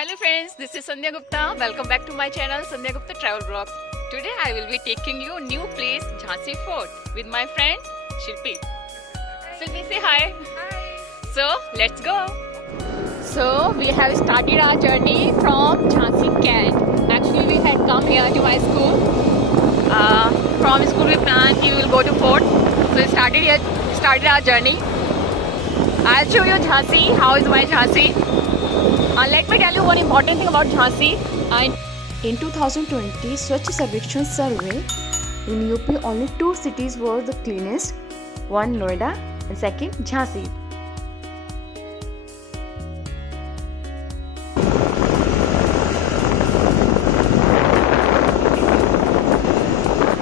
Hello friends, this is Sandhya Gupta. Welcome back to my channel Sandhya Gupta Travel Vlogs. Today I will be taking you new place Jhansi Fort with my friend Shilpi. Shilpi, say hi. Hi. So let's go. So we have started our journey from Jhansi Camp. Actually we had come here to my school. From school we planned we will go to fort. So we started our journey. I'll show you Jhansi. How is my Jhansi? Let me tell you one important thing about Jhansi. In 2020 Swachh Sarvekshan survey, in UP only two cities were the cleanest. One Noida and second Jhansi.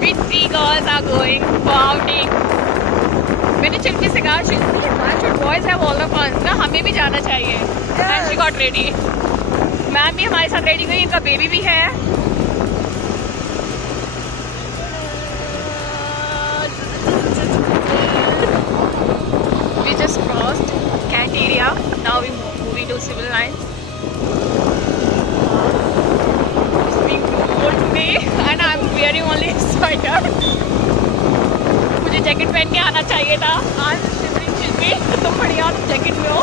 With three girls are going for outing. मैंने चिल्पी से कहा Chilpi why should boys have all the fun? ना हमें भी जाना चाहिए. And she got ready. Ma'am भी हमारे साथ रेडी हुई, इनका बेबी भी है. We just crossed Kant area. Now we moving to civil lines. It's being too cold today and I'm wearing only sweater. मुझे जैकेट पहन के आना चाहिए था. आज शिवरिंग शिल्पी तुम बढ़िया जैकेट में हो.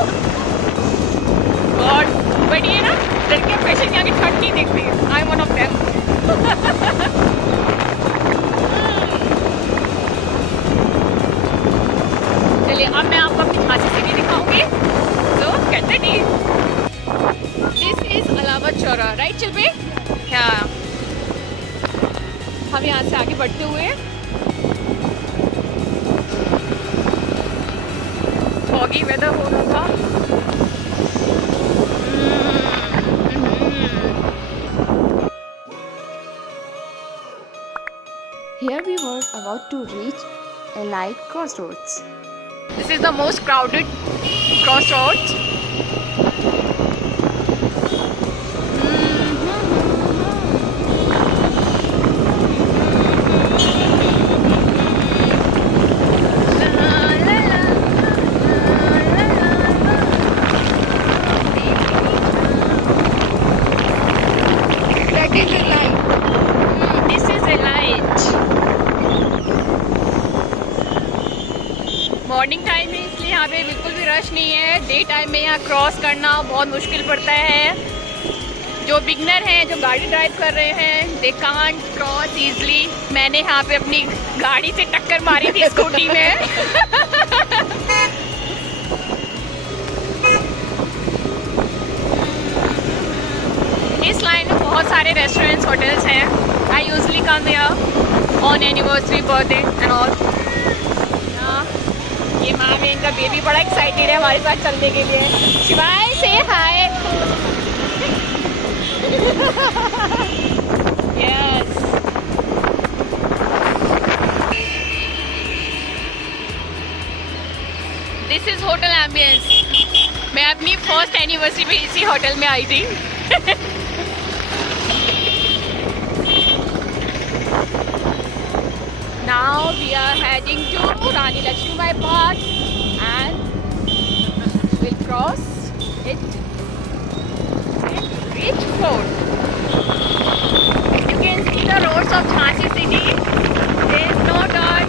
गॉड बट ये ना लड़कियाँ फैशन के आगे ठंड नहीं देखती. I am one of them. चलिए अब मैं आपको अपनी झांसी सिटी दिखाऊंगी. तो get ready. This is Allahabad Chaura, right Shilpi? क्या हम यहाँ से आगे बढ़ते हुए फॉगी वेदर हो रहा था. Here we were about to reach a light crossroads. This is the most crowded crossroads. Morning time है इसलिए यहाँ पे बिल्कुल भी रश नहीं है. डे टाइम में यहाँ क्रॉस करना बहुत मुश्किल पड़ता है. जो बिगनर हैं, जो गाड़ी ड्राइव कर रहे हैं, दे कांट क्रॉस इजली. मैंने यहाँ पे अपनी गाड़ी से टक्कर मारी थी स्कूटी में. इस लाइन में बहुत सारे रेस्टोरेंट्स, होटल्स हैं. I usually come here on anniversary, birthday and all. ये माँ में इनका बेबी बड़ा एक्साइटेड है हमारे साथ चलने के लिए. शिवाय से hi. Yes. This is hotel ambience. मैं अपनी फर्स्ट एनिवर्सरी में इसी होटल में आई थी. Now we are heading to Rani Lakshmibai Park and we'll cross it and reach fort. You can see the roads of Jhansi city. There is no dirt.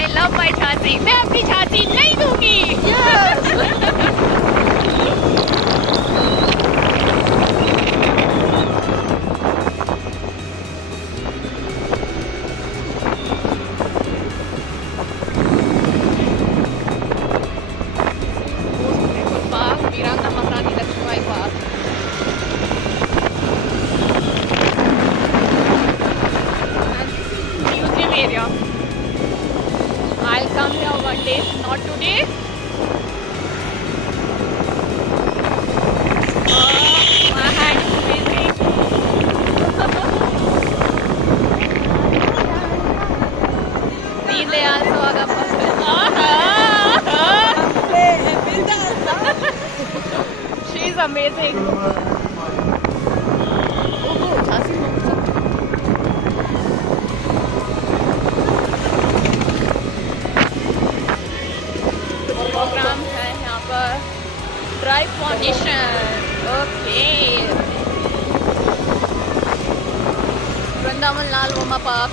I love my Jhansi. मैं अपनी झांसी नहीं दूंगी. Area. I'll come here one day, not today. My hand is busy. Needle also aga She's amazing. Program है यहाँ पर. Dry formation. Okay. Vrindavan Lal Roma Park.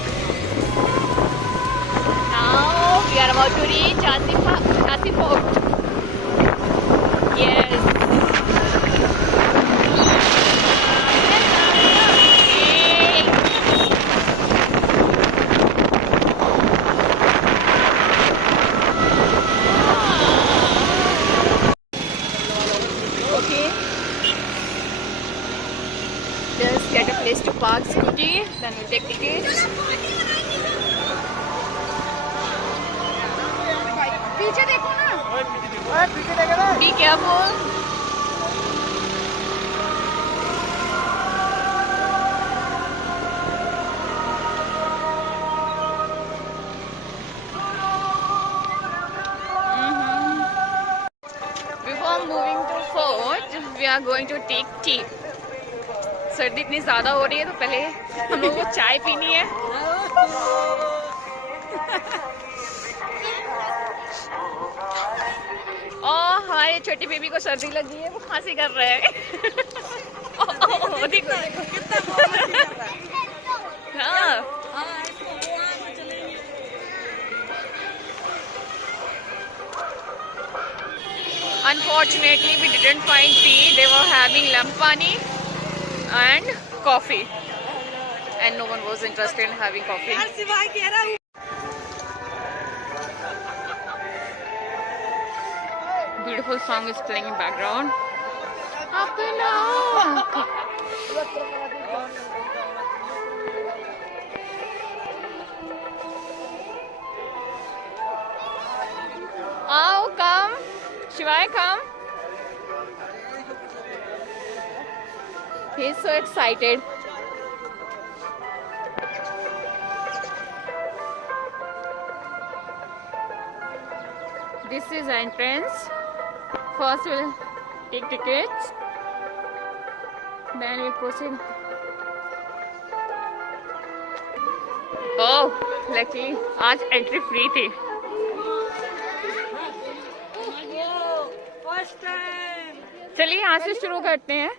Now we are about to reach Jhansi Fort. Yes. Okay. Just get a place to park scooty, then we'll take tickets. पीछे देखो ना. Be careful. Before moving to fort, we are going to take tea. सर्दी इतनी ज़्यादा हो रही है तो पहले हम लोगों को चाय पीनी है. और हमारे छोटी बेबी को सर्दी लगी है, वो खांसी कर रहे हैं. देखो हाँ. Unfortunately, we didn't find tea. They were having lemon pani and coffee, and no one was interested in having coffee. Beautiful song is playing in background. Oh, come. Shivai, come. He's so excited. This is entrance. First we'll take tickets. Then we'll proceed. Oh, luckily आज entry free थी. चलिए यहाँ से शुरू करते हैं.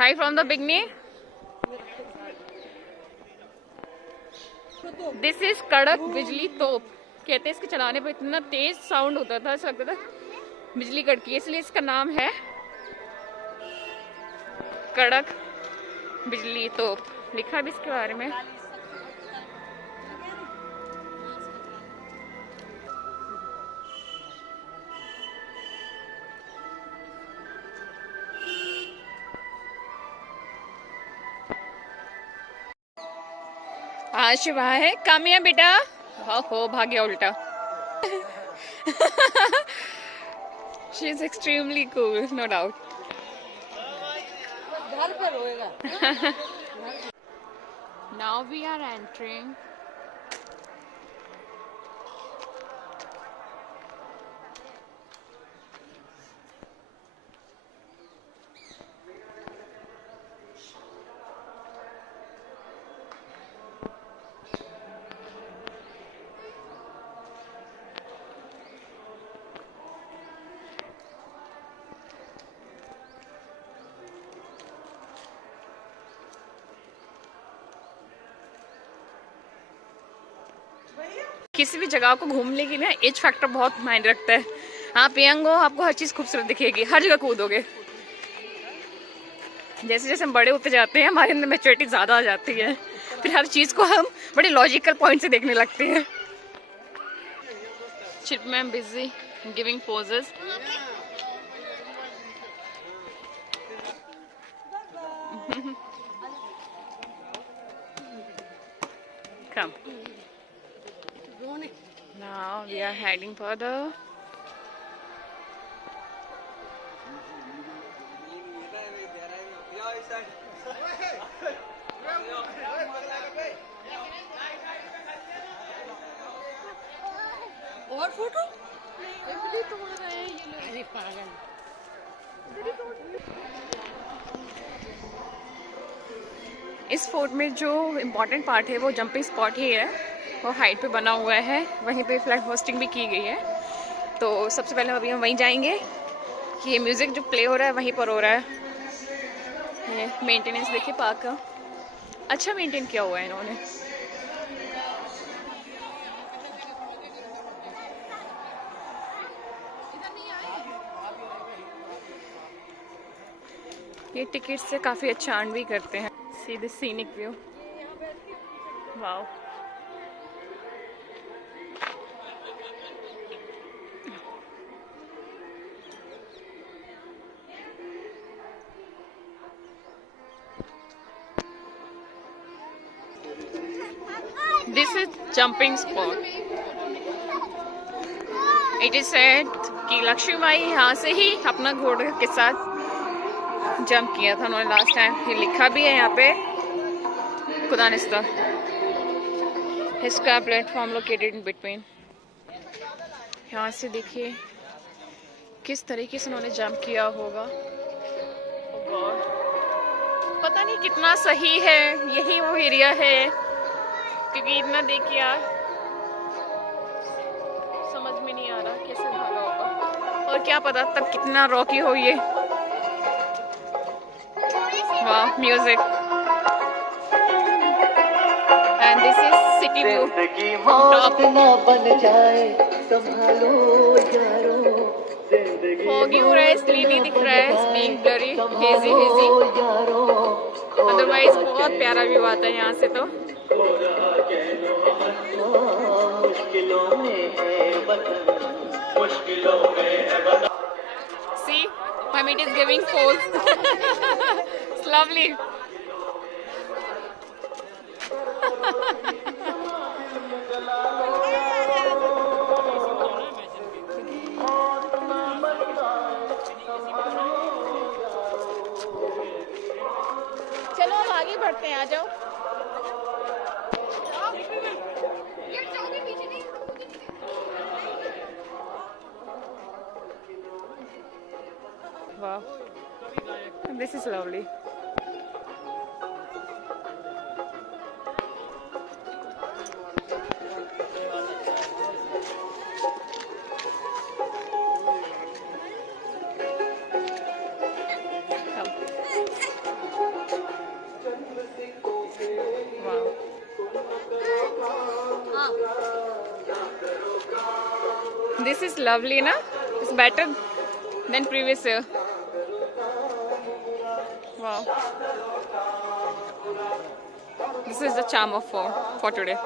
Hi from the beginning. This is कड़क बिजली तोप. कहते हैं इसके चलाने पर इतना तेज साउंड होता था, ऐसा लगता था बिजली कड़की, इसलिए इसका नाम है कड़क बिजली तोप. लिखा भी इसके बारे में. शिवा है. काम है बेटा. हो भाग गया उल्टा. She is extremely cool, no doubt. Now we are entering किसी भी जगह को घूमने की ना एज फैक्टर बहुत मायने रखता है. आप यंग हो, आपको हर चीज़ खूबसूरत दिखेगी, हर जगह कूदोगे. जैसे जैसे हम बड़े होते जाते हैं हमारे अंदर मैच्योरिटी ज़्यादा आ जाती है, फिर हर चीज़ को हम बड़े लॉजिकल पॉइंट से देखने लगते हैं. Shilpa ma'am busy giving poses. Come. Now we are heading further. और फोटो तोड़ रहे हैं ये लोग. अरे पागल. इस फोर्ट में जो इम्पोर्टेंट पार्ट है वो जंपिंग स्पॉट ही है. वो हाइट पे बना हुआ है, वहीं पे फ्लैग होस्टिंग भी की गई है. तो सबसे पहले अभी हम वहीं जाएंगे। ये म्यूज़िक जो प्ले हो रहा है वहीं पर हो रहा है। ये मेंटेनेंस देखिए पार्क का, अच्छा मेंटेन किया हुआ है इन्होंने। ये टिकट से काफ़ी अच्छा अर्न भी करते हैं। सीधे scenic view, wow. This is jumping spot. It is said कि लक्ष्मी माई यहाँ से ही अपना घोड़े के साथ जंप किया था उन्होंने लास्ट टाइम। ये लिखा भी है यहाँ पे, खुदानिस्ता। इसका प्लेटफॉर्म लोकेटेड इन बिटवीन। यहाँ से देखिए किस तरीके से उन्होंने जंप किया होगा। Oh God. पता नहीं कितना सही है, यही वो एरिया है, क्योंकि इतना देखिए यार समझ में नहीं आ रहा कैसे भागा होगा, और क्या पता तब कितना रॉकी हो ये। वाह, music. And this is city view top. Foggy हो रहा है इसलिए नहीं दिख रहा है, being blurry, hazy hazy. Otherwise बहुत प्यारा व्यू आता है यहाँ से। तो see, my mate is giving pose. It's lovely. चलो हम आगे बढ़ते हैं, आ जाओ। Wow, this is lovely. This is lovely, na? It's better than previous year. Wow. This is the charm of for today.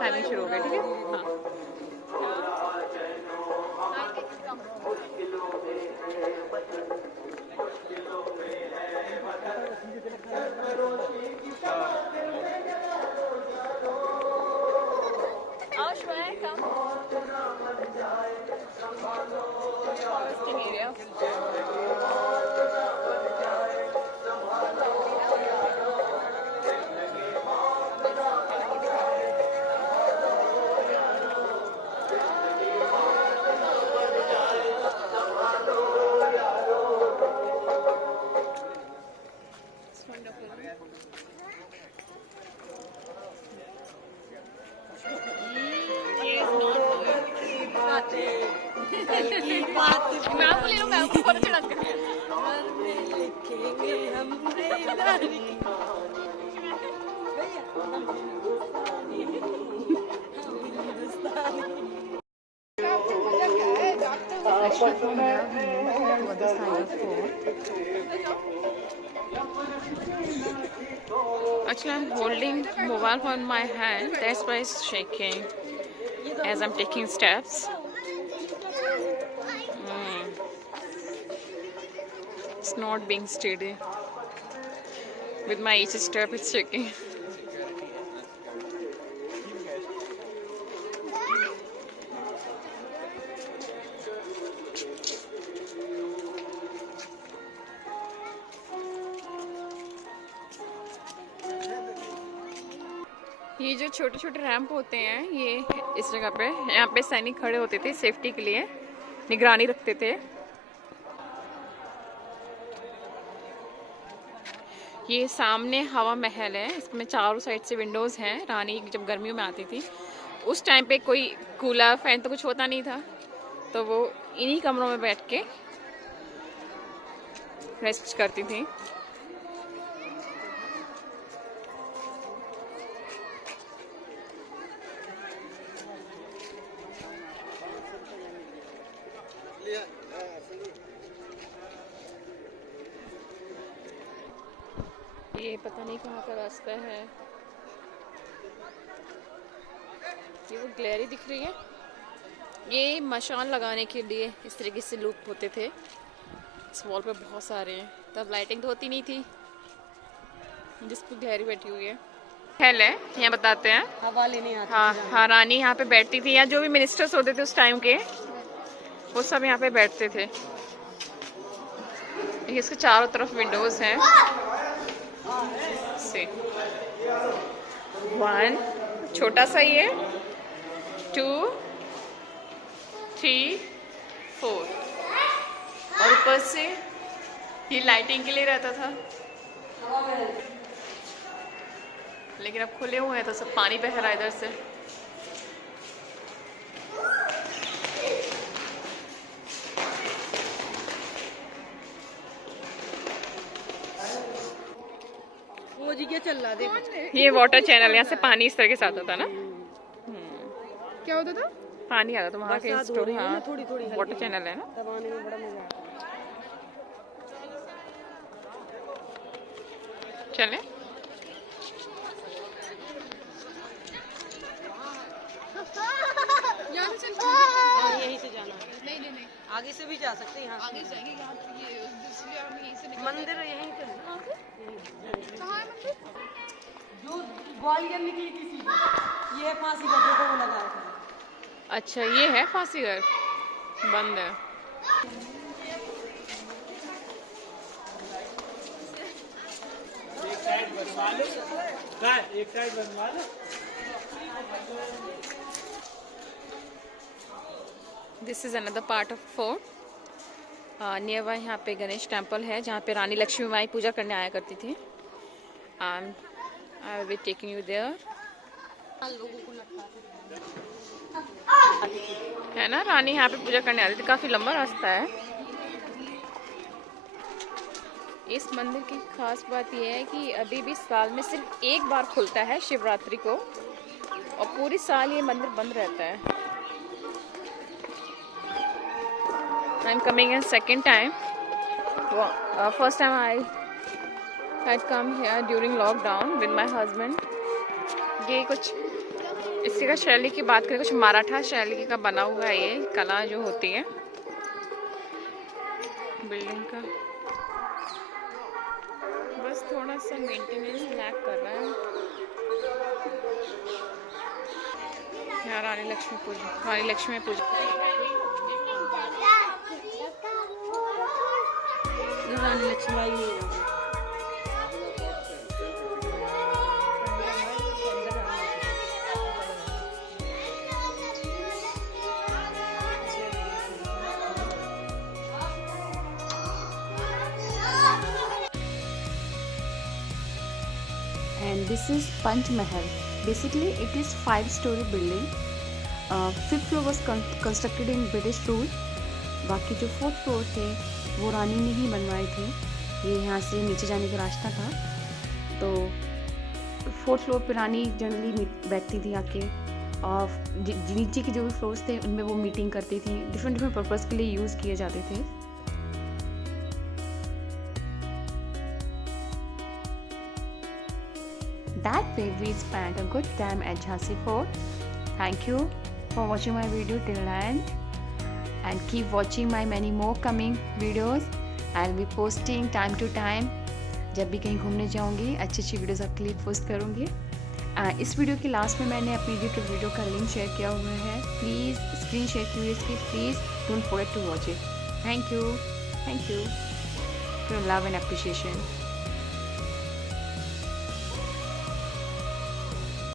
Timing शुरू हो गया, ठीक है? हाँ। नाम ले लो, मैं आपको फोटो चढ़ा के Actually, I'm holding mobile phone in my hand. That's why it's shaking as I'm taking steps. It's not being steady. With my each step, it's shaking. ये जो छोटे छोटे रैंप होते हैं, ये इस जगह पे, यहाँ पे सैनिक खड़े होते थे सेफ्टी के लिए, निगरानी रखते थे। ये सामने हवा महल है, इसमें चारों साइड से विंडोज़ हैं। रानी जब गर्मियों में आती थी उस टाइम पे कोई कूलर फैन तो कुछ होता नहीं था, तो वो इन्हीं कमरों में बैठ के रेस्ट करती थी। ये पता नहीं कहाँ का रास्ता है, ये वो गैलरी दिख रही है, ये मशाल लगाने के लिए इस तरीके से लूप होते थे। इस वॉल पे बहुत सारे हैं, तब लाइटिंग तो होती नहीं थी। जिस पर गैलरी बैठी हुई है महल है, यहाँ बताते हैं। हवा लेने आती हाँ हाँ, रानी यहाँ पे बैठती थी, या जो भी मिनिस्टर्स होते थे उस टाइम के वो सब यहाँ पे बैठते थे। इसके चारों तरफ विंडोज हैं। से 1 छोटा सा ही है, 2 3 4 और ऊपर से ये लाइटिंग के लिए रहता था, लेकिन अब खुले हुए हैं तो सब पानी बह रहा है इधर से। वो जी क्या चल रहा है? ये वाटर चैनल, यहाँ से पानी इस तरह के साथ होता ना। क्या होता था? पानी आता तो वहाँ के स्टोर। हाँ, थोड़ी थोड़ी वाटर चैनल है ना। दबाने में बड़ा मजा आता है। चलें। यहीं से जाना है। नहीं आगे से भी जा सकते हैं। यहाँ आगे जाएंगे, यहाँ ये दूसरी से मंदिर यहीं पे है। कहाँ है मंदिर? जो ग्वालियर निकली थी सीधी, ये है फांसी का जो वो लगाया था। अच्छा, ये है फांसी घर, बंद है। एक साइड बनवा लो, एक साइड बनवा लो। This is another part of fort. Near by यहाँ पे गणेश टेम्पल है, जहाँ पे रानी लक्ष्मीबाई पूजा करने आया करती थी। I will be taking you there. है ना, रानी यहाँ पे पूजा करने आती थी। काफी लंबा रास्ता है। इस मंदिर की खास बात यह है कि अभी भी साल में सिर्फ एक बार खुलता है, शिवरात्रि को, और पूरी साल ये मंदिर बंद रहता है। I am coming in second time. First time I had come here during lockdown with my husband. ये कुछ इसी का शैली की बात करें, कुछ मराठा शैली का बना हुआ है ये कला जो होती है बिल्डिंग का। बस थोड़ा सा मेंटेनेंस लैक कर रहा है। यहाँ रानी लक्ष्मी पूजा, रानी लक्ष्मी पूजा। रानी लक्ष्मीबाई नहीं है। And this is Panch Mahal. Basically it is 5-story building. 5th floor was constructed in British rule. बाकी जो 4th फ्लोर थे वो रानी ने ही बनवाए थे। ये यहाँ से नीचे जाने का रास्ता था, तो 4th फ्लोर पे रानी जनरली बैठती थी आके, और नीचे के जो भी फ्लोर्स थे उनमें वो मीटिंग करती थी। डिफरेंट पर्पज़ के लिए यूज़ किए जाते थे। That way we spent a good time at Jhansi Fort. Thank you for watching my video till the end, and keep watching my many more coming videos. I'll be posting time to time. जब भी कहीं घूमने जाऊंगी अच्छी अच्छी वीडियोस आपके लिए पोस्ट करूंगी। इस वीडियो के लास्ट में मैंने अपनी यूट्यूब वीडियो का लिंक शेयर किया हुआ है। प्लीज़ स्क्रीन शेयर कीजिए इसकी। Please don't forget to watch it. Thank you for love and appreciation.